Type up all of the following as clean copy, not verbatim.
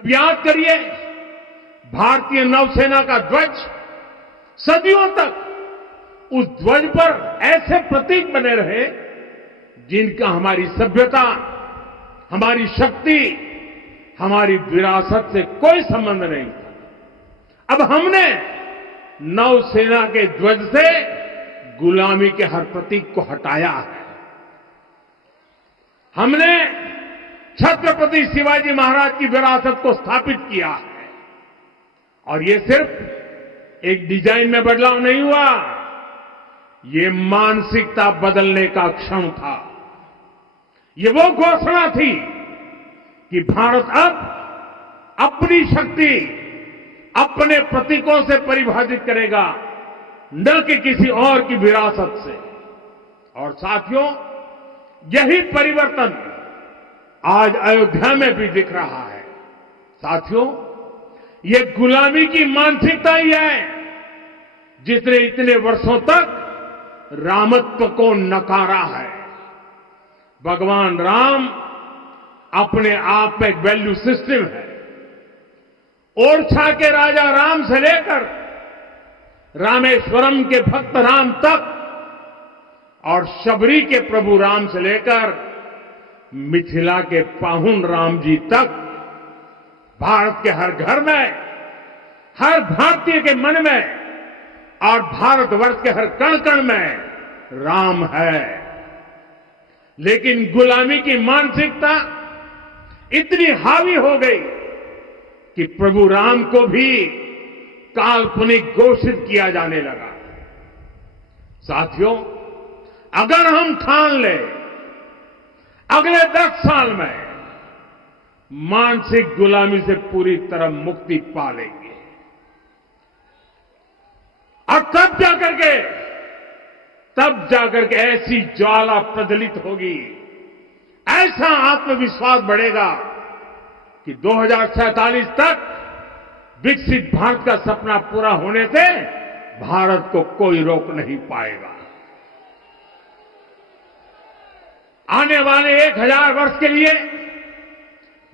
अब याद करिए, भारतीय नौसेना का ध्वज सदियों तक उस ध्वज पर ऐसे प्रतीक बने रहे जिनका हमारी सभ्यता, हमारी शक्ति, हमारी विरासत से कोई संबंध नहीं था। अब हमने नौसेना के ध्वज से गुलामी के हर प्रतीक को हटाया है। हमने छत्रपति शिवाजी महाराज की विरासत को स्थापित किया है। और ये सिर्फ एक डिजाइन में बदलाव नहीं हुआ, ये मानसिकता बदलने का क्षण था। ये वो घोषणा थी कि भारत अब अपनी शक्ति अपने प्रतीकों से परिभाषित करेगा, न कि किसी और की विरासत से। और साथियों, यही परिवर्तन आज अयोध्या में भी दिख रहा है। साथियों, ये गुलामी की मानसिकता ही है जिसने इतने वर्षों तक रामत्व को नकारा है। भगवान राम अपने आप में एक वैल्यू सिस्टम है। ओरछा के राजा राम से लेकर रामेश्वरम के भक्त राम तक और शबरी के प्रभु राम से लेकर मिथिला के पाहुन राम जी तक, भारत के हर घर में, हर भारतीय के मन में और भारतवर्ष के हर कण कण में राम है। लेकिन गुलामी की मानसिकता इतनी हावी हो गई कि प्रभु राम को भी काल्पनिक घोषित किया जाने लगा। साथियों, अगर हम ठान लें अगले 10 साल में मानसिक गुलामी से पूरी तरह मुक्ति पा लेंगे, और तब जाकर के ऐसी ज्वाला प्रज्वलित होगी, ऐसा आत्मविश्वास बढ़ेगा कि 2047 तक विकसित भारत का सपना पूरा होने से भारत को कोई रोक नहीं पाएगा। आने वाले 1000 वर्ष के लिए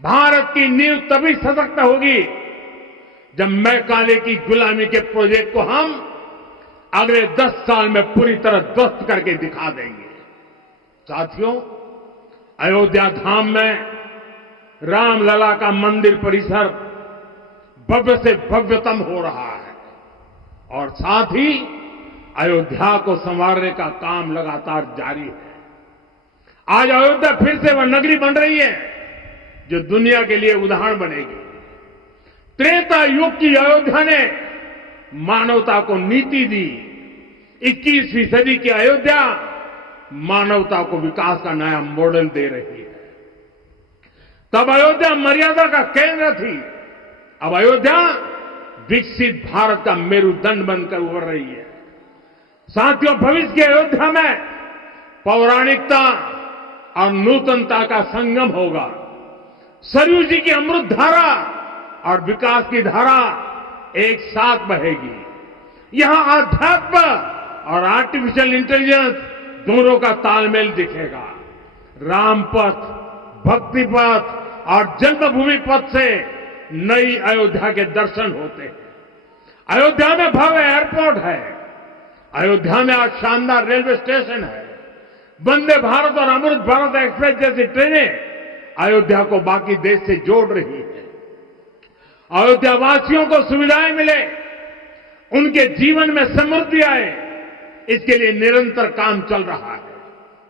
भारत की नींव तभी सशक्त होगी जब मैकाले की गुलामी के प्रोजेक्ट को हम अगले 10 साल में पूरी तरह ध्वस्त करके दिखा देंगे। साथियों, अयोध्या धाम में रामलला का मंदिर परिसर भव्य से भव्यतम हो रहा है और साथ ही अयोध्या को संवारने का काम लगातार जारी है। आज अयोध्या फिर से वह नगरी बन रही है जो दुनिया के लिए उदाहरण बनेगी। त्रेता युग की अयोध्या ने मानवता को नीति दी। 21वीं सदी की अयोध्या मानवता को विकास का नया मॉडल दे रही है। तब अयोध्या मर्यादा का केंद्र थी, अब अयोध्या विकसित भारत का मेरुदंड बनकर उभर रही है। साथियों, भविष्य की अयोध्या में पौराणिकता और नूतनता का संगम होगा। सरयू जी की अमृत धारा और विकास की धारा एक साथ बहेगी। यहां आध्यात्म और आर्टिफिशियल इंटेलिजेंस दोनों का तालमेल दिखेगा। राम पथ, भक्ति पथ और जन्मभूमि पथ से नई अयोध्या के दर्शन होते हैं। अयोध्या में भव्य एयरपोर्ट है, अयोध्या में आज शानदार रेलवे स्टेशन है। वंदे भारत और अमृत भारत एक्सप्रेस जैसी ट्रेनें अयोध्या को बाकी देश से जोड़ रही है। अयोध्या वासियों को सुविधाएं मिले, उनके जीवन में समृद्धि आए, इसके लिए निरंतर काम चल रहा है।